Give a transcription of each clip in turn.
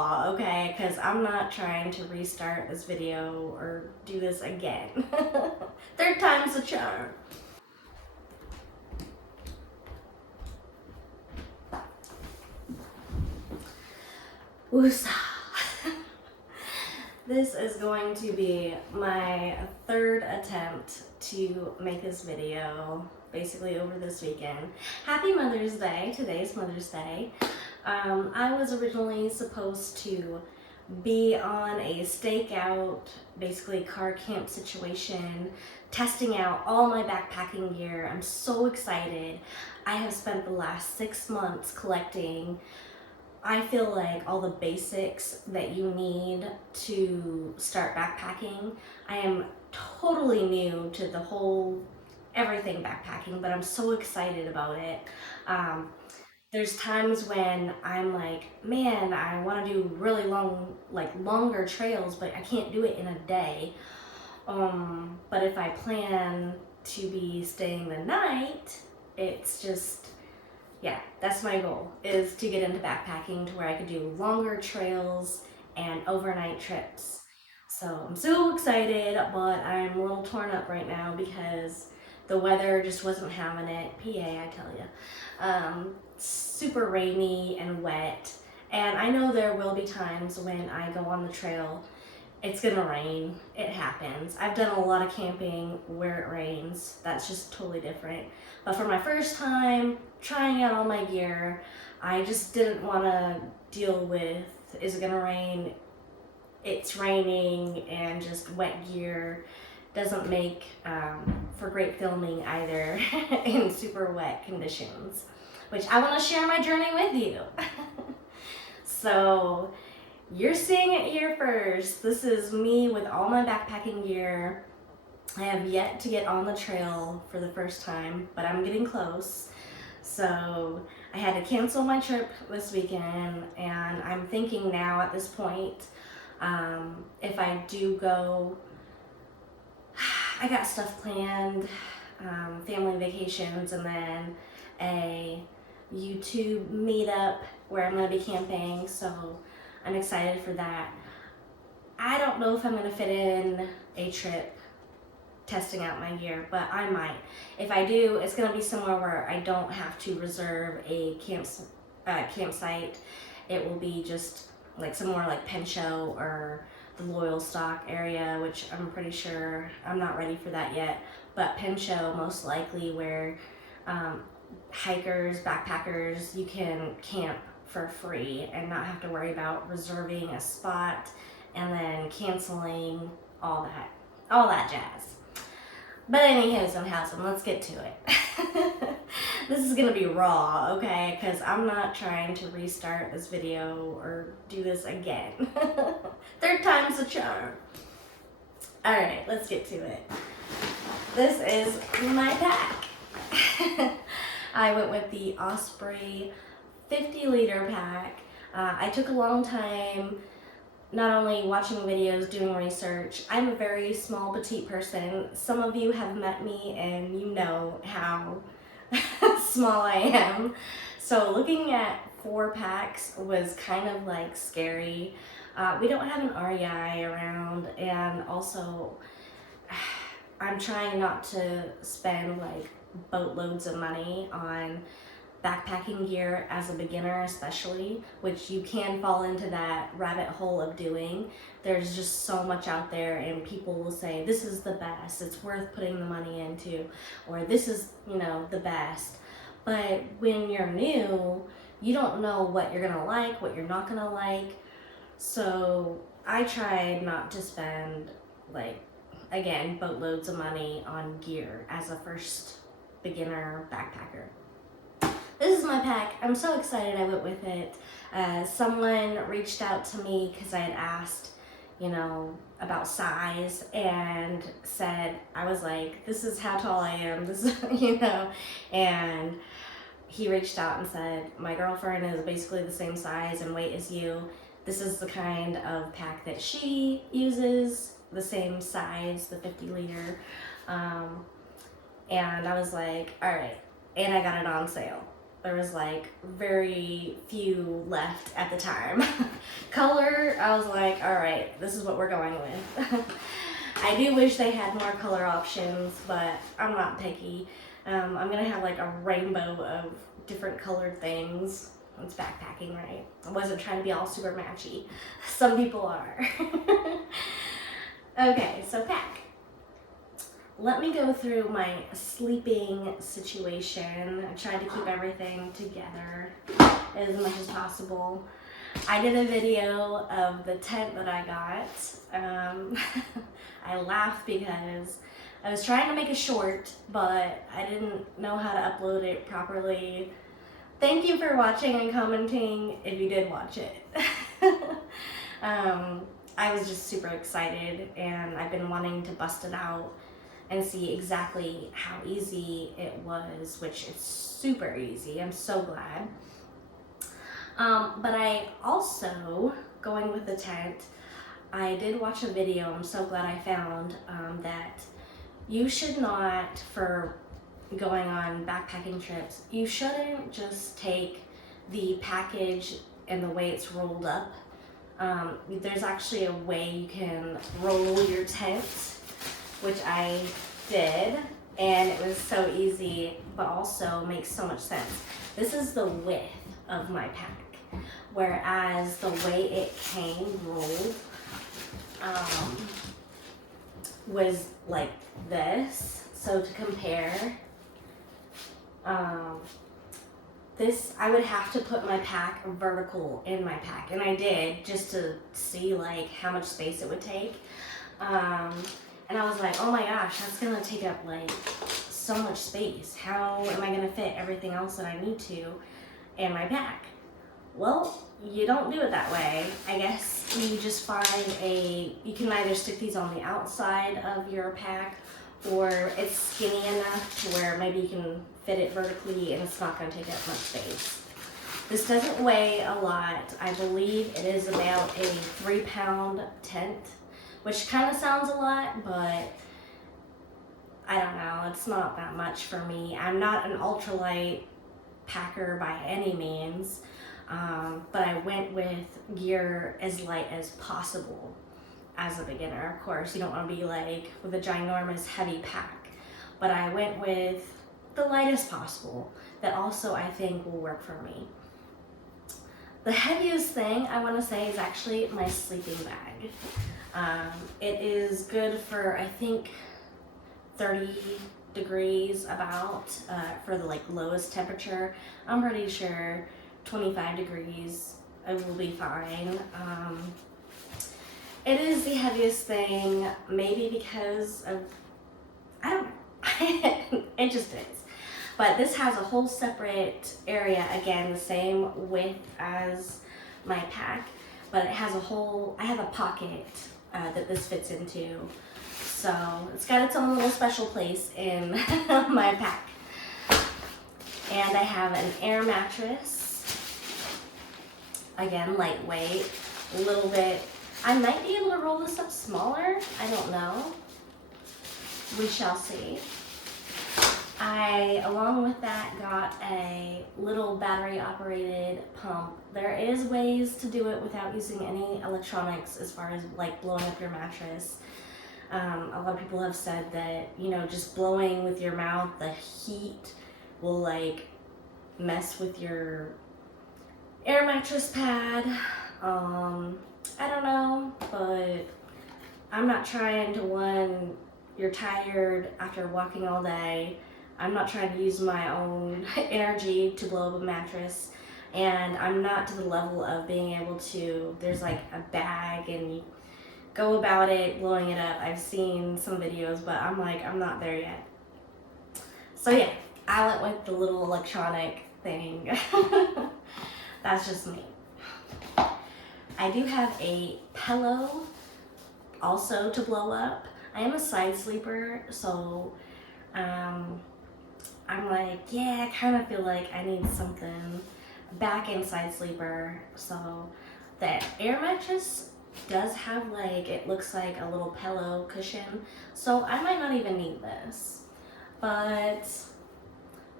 raw, okay? Because I'm not trying to restart this video or do this again. Third time's a charm. Woosah. This is going to be my third attempt to make this video, basically over this weekend. Happy Mother's Day. Today's Mother's Day. I was originally supposed to be on a stakeout, basically car camp situation, testing out all my backpacking gear. I'm so excited. I have spent the last 6 months collecting, I feel like, all the basics that you need to start backpacking. I am totally new to the whole everything backpacking, but I'm so excited about it. There's times when I'm like, man, I want to do really long, longer trails, but I can't do it in a day. But if I plan to be staying the night, it's just, yeah, that's my goal, is to get into backpacking to where I could do longer trails and overnight trips. So I'm so excited, but I'm a little torn up right now because the weather just wasn't having it. PA, I tell you. Super rainy and wet. And I know there will be times when I go on the trail, it's gonna rain. It happens. I've done a lot of camping where it rains. That's just totally different. But for my first time trying out all my gear, I just didn't want to deal with, is it gonna rain? It's raining, and just wet gear doesn't make for great filming either in super wet conditions, which I want to share my journey with you. So you're seeing it here first. This is me with all my backpacking gear. I have yet to get on the trail for the first time, but I'm getting close. So I had to cancel my trip this weekend, and I'm thinking now at this point, if I do go, I got stuff planned, family vacations, and then a YouTube meetup where I'm going to be camping, so I'm excited for that. I don't know if I'm going to fit in a trip testing out my gear, but I might. If I do, it's going to be somewhere where I don't have to reserve a campsite. It will be just like somewhere like Pinchot or the Loyalstock area, which I'm pretty sure I'm not ready for that yet, but Pinchot most likely, where hikers, backpackers, you can camp for free and not have to worry about reserving a spot and then canceling all that jazz. But anyways, let's get to it. This is gonna be raw, okay? Because I'm not trying to restart this video or do this again. Third time's a charm. Alright, let's get to it. This is my pack. I went with the Osprey 50-liter pack. I took a long time not only watching videos, doing research. I'm a very small, petite person. Some of you have met me and you know how small I am. So looking at 4 packs was kind of like scary. We don't have an REI around, and also I'm trying not to spend like boatloads of money on backpacking gear as a beginner, especially, which you can fall into that rabbit hole of doing. There's just so much out there, and people will say this is the best, it's worth putting the money into, or this is, the best. But when you're new, you don't know what you're gonna like, what you're not gonna like. So I tried not to spend, again, boatloads of money on gear as a first beginner backpacker. This is my pack. I'm so excited I went with it. Someone reached out to me because I had asked, about size, and said, I was like, this is how tall I am, this is, and he reached out and said, my girlfriend is basically the same size and weight as you. This is the kind of pack that she uses, the same size, the 50-liter. And I was like, all right. And I got it on sale. there was like very few left at the time. Color, I was like, all right, this is what we're going with. I do wish they had more color options, but I'm not picky. I'm gonna have like a rainbow of different colored things. It's backpacking, right? I wasn't trying to be all super matchy. Some people are. Okay, so pack. Let me go through my sleeping situation. I tried to keep everything together as much as possible. I did a video of the tent that I got. I laughed because I was trying to make a short, but I didn't know how to upload it properly. Thank you for watching and commenting if you did watch it. I was just super excited, and I've been wanting to bust it out and see exactly how easy it was, which it's super easy. I'm so glad. But I also, going with the tent, I did watch a video, I'm so glad I found, that you should not, for going on backpacking trips, you shouldn't just take the package and the way it's rolled up. There's actually a way you can roll your tent, which I did, and it was so easy, but also makes so much sense. This is the width of my pack, whereas the way it came rolled was like this. So to compare, this, I would have to put my pack vertical in my pack, and I did, just to see like how much space it would take. And I was like, oh my gosh, that's gonna take up like so much space. How am I gonna fit everything else that I need to in my pack? Well, you don't do it that way. I guess you just find you can either stick these on the outside of your pack, or it's skinny enough to where maybe you can fit it vertically and it's not gonna take up much space. This doesn't weigh a lot. I believe it is about a 3-pound tent, which kind of sounds a lot, but I don't know, it's not that much for me. I'm not an ultralight packer by any means, but I went with gear as light as possible as a beginner. Of course, you don't want to be like with a ginormous heavy pack, but I went with the lightest possible that also I think will work for me. The heaviest thing I want to say is actually my sleeping bag. It is good for, I think, 30 degrees about, for the like lowest temperature. I'm pretty sure 25 degrees it will be fine. It is the heaviest thing, maybe because of, I don't know, it just is. But this has a whole separate area, again, the same width as my pack, but it has a whole, I have a pocket that this fits into. So it's got its own little special place in my pack. And I have an air mattress. Again, lightweight, a little bit. I might be able to roll this up smaller, I don't know. We shall see. I, along with that, got a little battery operated pump. There is ways to do it without using any electronics as far as like blowing up your mattress. A lot of people have said that, you know, just blowing with your mouth, the heat will like mess with your air mattress pad. I don't know, but I'm not trying to, you're tired after walking all day. I'm not trying to use my own energy to blow up a mattress, and I'm not to the level of being able to, there's like a bag and you go about it, blowing it up. I've seen some videos, but I'm like, I'm not there yet. So yeah, I went with the little electronic thing. That's just me. I do have a pillow also to blow up. I am a side sleeper, so I'm like, yeah, I kind of feel like I need something back in side sleeper. So the air mattress does have like, it looks like a little pillow cushion, so I might not even need this. But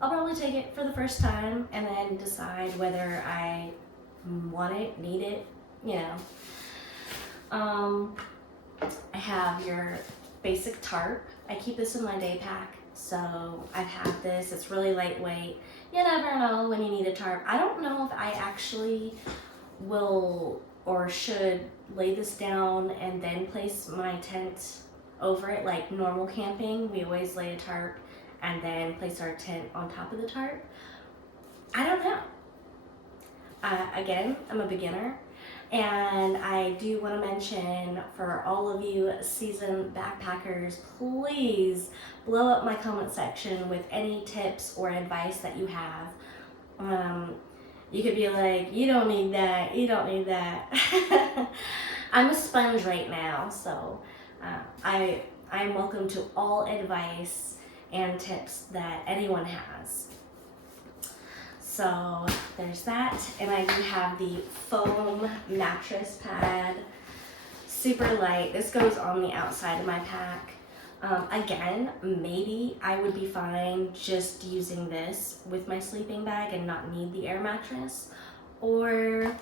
I'll probably take it for the first time and then decide whether I want it, need it, you know. I have your basic tarp. I keep this in my day pack, so I've had this. It's really lightweight. You never know when you need a tarp. I don't know if I actually will or should lay this down and then place my tent over it like normal camping. We always lay a tarp and then place our tent on top of the tarp. I don't know. Again, I'm a beginner, and I do want to mention for all of you seasoned backpackers, please blow up my comment section with any tips or advice that you have. You could be like, you don't need that, you don't need that. I'm a sponge right now, so I'm welcome to all advice and tips that anyone has. So there's that, and I do have the foam mattress pad, super light. This goes on the outside of my pack. Again, maybe I would be fine just using this with my sleeping bag and not need the air mattress, or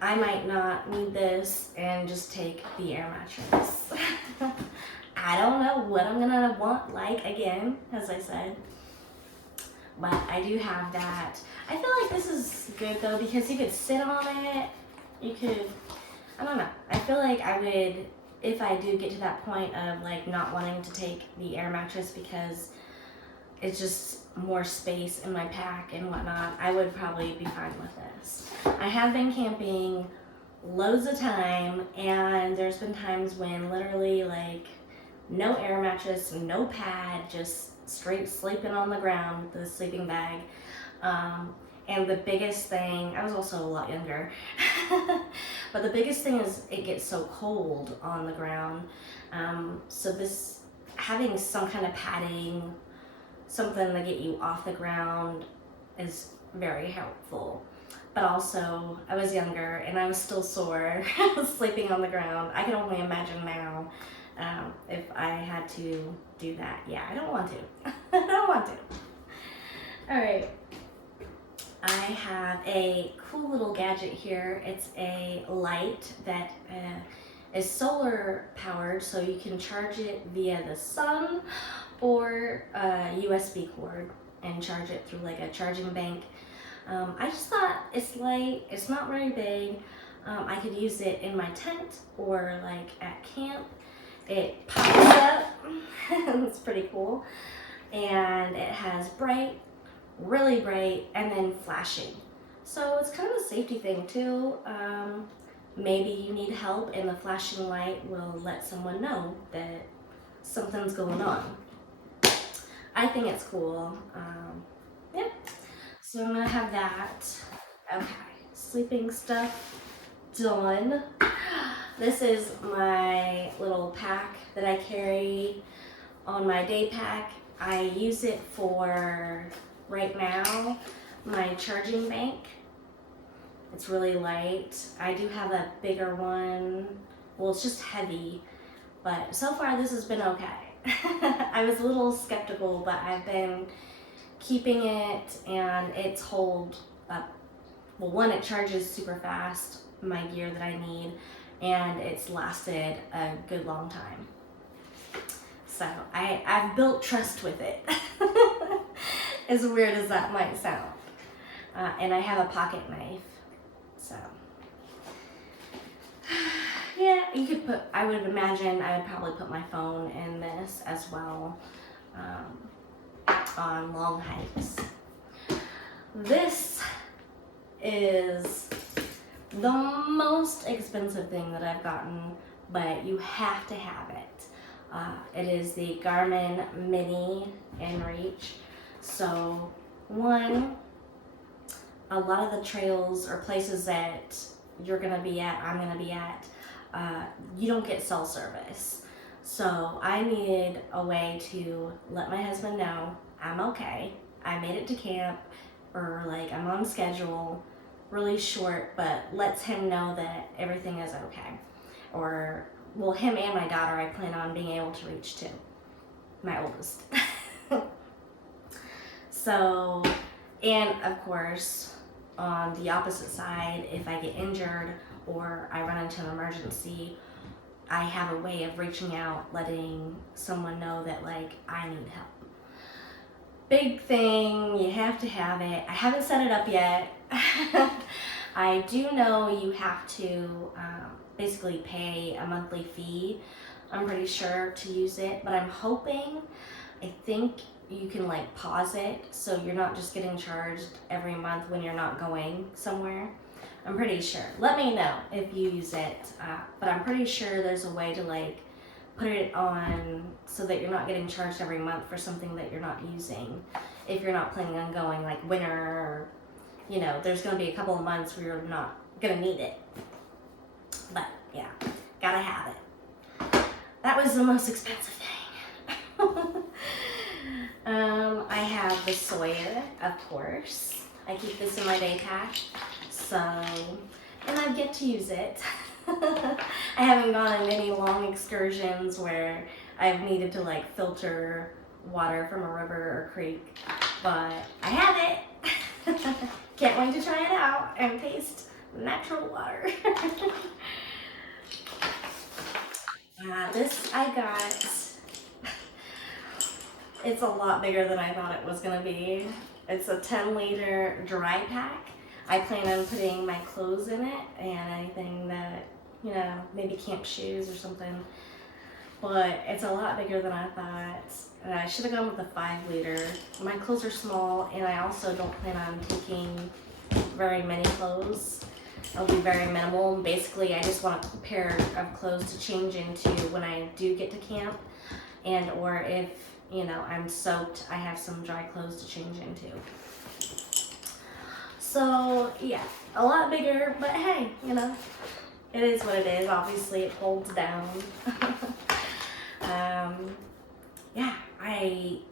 I might not need this and just take the air mattress. I don't know what I'm gonna want, like, again, as I said. But I do have that. I feel like this is good though because you could sit on it. You could, I don't know. I feel like I would, if I do get to that point of like not wanting to take the air mattress because it's just more space in my pack and whatnot, I would probably be fine with this. I have been camping loads of time, and there's been times when literally like no air mattress, no pad, just straight sleeping on the ground with the sleeping bag. And the biggest thing, I was also a lot younger, but the biggest thing is it gets so cold on the ground. So this, having some kind of padding, something to get you off the ground is very helpful. But also, I was younger and I was still sore sleeping on the ground. I can only imagine now if I had to do that. Yeah, I don't want to. I don't want to. All right. I have a cool little gadget here. It's a light that is solar powered, so you can charge it via the sun or a USB cord and charge it through like a charging bank. I just thought it's light, it's not very big. I could use it in my tent or like at camp. It pops up, it's pretty cool, and it has bright, really bright, and then flashing. So it's kind of a safety thing too. Maybe you need help and the flashing light will let someone know that something's going on. I think it's cool. Yeah. So I'm gonna have that. Okay, sleeping stuff done. This is my little pack that I carry on my day pack. I use it for, right now, my charging bank. It's really light. I do have a bigger one. Well, it's just heavy, but so far this has been okay. I was a little skeptical, but I've been keeping it and it's hold up. Well, one, it charges super fast, my gear that I need, and it's lasted a good long time. So I've built trust with it. As weird as that might sound. And I have a pocket knife. So yeah, you could put, I would imagine I would probably put my phone in this as well on long hikes. This is the most expensive thing that I've gotten, but you have to have it. It is the Garmin Mini InReach. So one, a lot of the trails or places that you're gonna be at, I'm gonna be at, you don't get cell service. So I needed a way to let my husband know I'm okay. I made it to camp, or like I'm on schedule, really short, but lets him know that everything is okay. Or, well, him and my daughter I plan on being able to reach too, my oldest. So, and of course, on the opposite side, if I get injured or I run into an emergency, I have a way of reaching out, letting someone know that like I need help. Big thing, you have to have it. I haven't set it up yet. I do know you have to basically pay a monthly fee, I'm pretty sure, to use it, but I'm hoping, I think you can like pause it so you're not just getting charged every month when you're not going somewhere. I'm pretty sure. Let me know if you use it, but I'm pretty sure there's a way to like put it on so that you're not getting charged every month for something that you're not using. If you're not planning on going like winter, or, you know, there's gonna be a couple of months where you're not gonna need it. But yeah, gotta have it. That was the most expensive thing. I have the Sawyer, of course. I keep this in my day pack. So, and I've yet to use it. I haven't gone on any long excursions where I've needed to like filter water from a river or creek, but I have it. Can't wait to try it out and taste natural water. This I got. It's a lot bigger than I thought it was gonna be. It's a 10-liter dry pack. I plan on putting my clothes in it and anything that, you know, maybe camp shoes or something. But it's a lot bigger than I thought. I should have gone with the 5-liter. My clothes are small, and I also don't plan on taking very many clothes. It'll be very minimal. Basically, I just want a pair of clothes to change into when I do get to camp, and or if, you know, I'm soaked, I have some dry clothes to change into. So yeah, a lot bigger, but hey, you know, it is what it is. Obviously, it holds down. Yeah,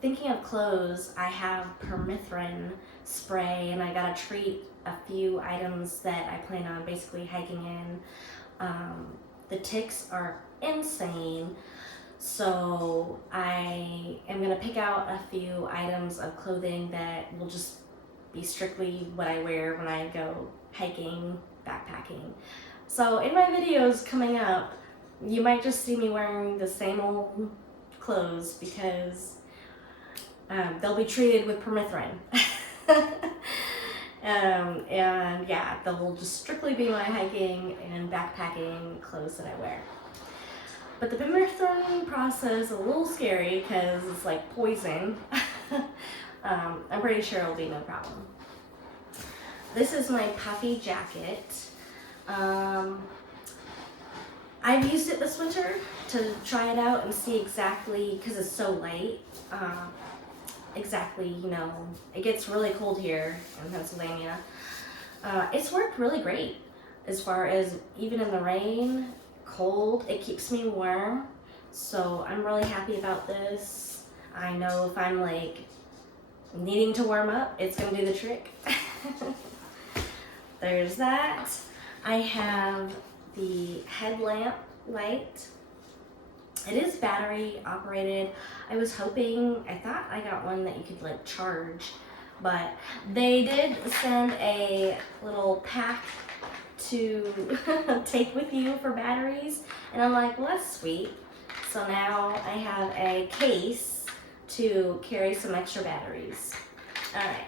thinking of clothes, I have permethrin spray, and I gotta treat a few items that I plan on basically hiking in. The ticks are insane. So I am gonna pick out a few items of clothing that will just be strictly what I wear when I go hiking, backpacking. So in my videos coming up, you might just see me wearing the same old clothes because they'll be treated with permethrin. And yeah, they'll just strictly be my hiking and backpacking clothes that I wear. But the permethrin process is a little scary because it's like poison. I'm pretty sure it'll be no problem. This is my puffy jacket. I've used it this winter to try it out and see exactly, because it's so light, exactly, you know, it gets really cold here in Pennsylvania. It's worked really great as far as even in the rain, cold, it keeps me warm. So I'm really happy about this. I know if I'm like needing to warm up, it's gonna do the trick. There's that. I have the headlamp light. It is battery operated. I was hoping, I thought I got one that you could like charge, but they did send a little pack to take with you for batteries, and I'm like, well, that's sweet. So now I have a case to carry some extra batteries. All right.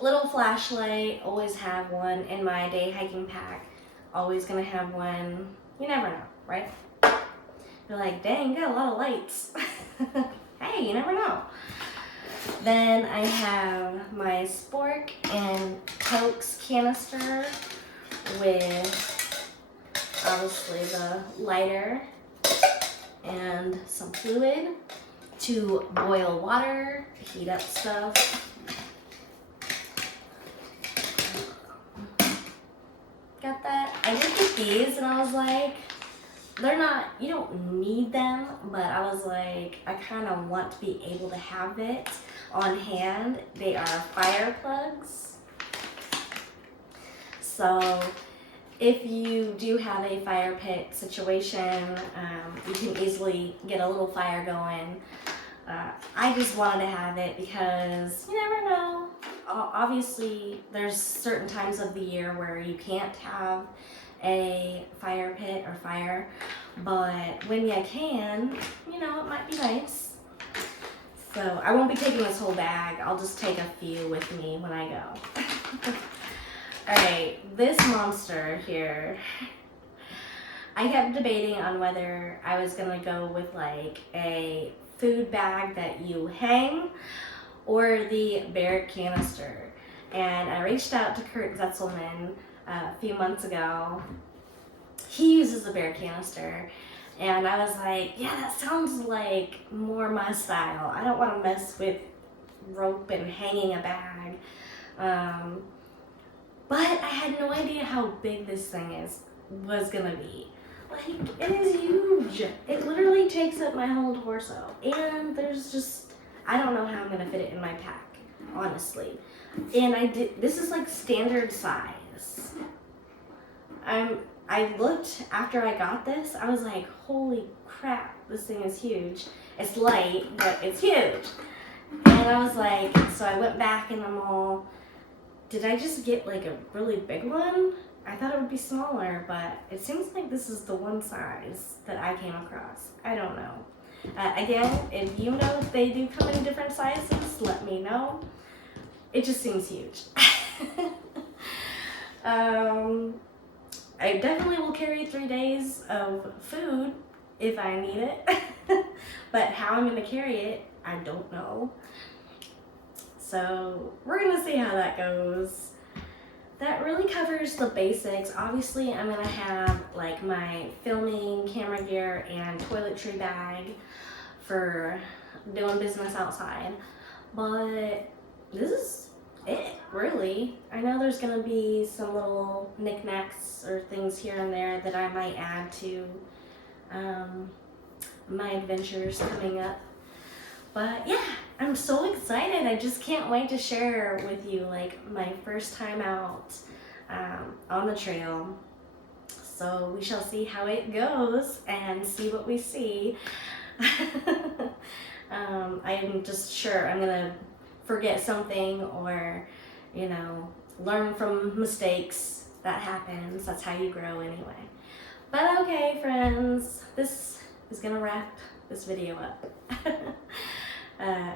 Little flashlight, always have one in my day hiking pack. Always gonna have one. You never know, right? You're like, dang, got a lot of lights. Hey, you never know. Then I have my Spork and Cokes canister with obviously the lighter and some fluid to boil water, heat up stuff. Got that. I did get these and I was like, they're not, you don't need them, but I was like, I kind of want to be able to have it on hand. They are fire plugs. So if you do have a fire pit situation, you can easily get a little fire going. I just wanted to have it because you never know. Obviously, there's certain times of the year where you can't have a fire pit or fire, but when you can, you know, it might be nice. So I won't be taking this whole bag. I'll just take a few with me when I go. Alright, this monster here. I kept debating on whether I was gonna go with like a food bag that you hang or the Barrett canister. And I reached out to Kurt Zetzelman a few months ago. He uses a Barrett canister. And I was like, yeah, that sounds like more my style. I don't want to mess with rope and hanging a bag. But I had no idea how big this thing was gonna be. Like, it is huge. It literally takes up my whole torso. And there's just, I don't know how I'm gonna fit it in my pack, honestly. And this is like standard size. I looked after I got this, I was like, holy crap, this thing is huge. It's light, but it's huge. And I was like, so I went back in the mall. Did I just get like a really big one? I thought it would be smaller, but it seems like this is the one size that I came across. I don't know. Again, if you know if they do come in different sizes, let me know. It just seems huge. I definitely will carry 3 days of food if I need it. But how I'm going to carry it, I don't know. So we're going to see how that goes. That really covers the basics. Obviously, I'm going to have like my filming camera gear and toiletry bag for doing business outside. But this is it, really. I know there's going to be some little knickknacks or things here and there that I might add to my adventures coming up. But yeah, I'm so excited. I just can't wait to share with you like my first time out on the trail. So we shall see how it goes and see what we see. I'm just sure I'm gonna forget something or, you know, learn from mistakes. That happens. That's how you grow anyway. But okay, friends, this is gonna wrap this video up.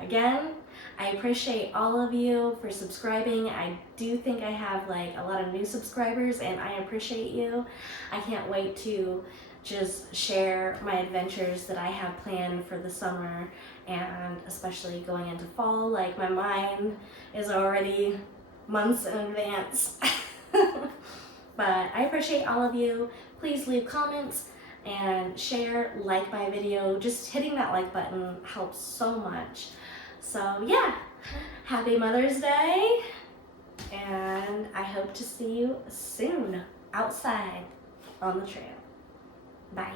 Again, I appreciate all of you for subscribing. I do think I have like a lot of new subscribers and I appreciate you. I can't wait to just share my adventures that I have planned for the summer and especially going into fall. Like my mind is already months in advance. But I appreciate all of you. Please leave comments and share, like my video. Just hitting that like button helps so much. So yeah, happy Mother's Day, and I hope to see you soon outside on the trail. Bye.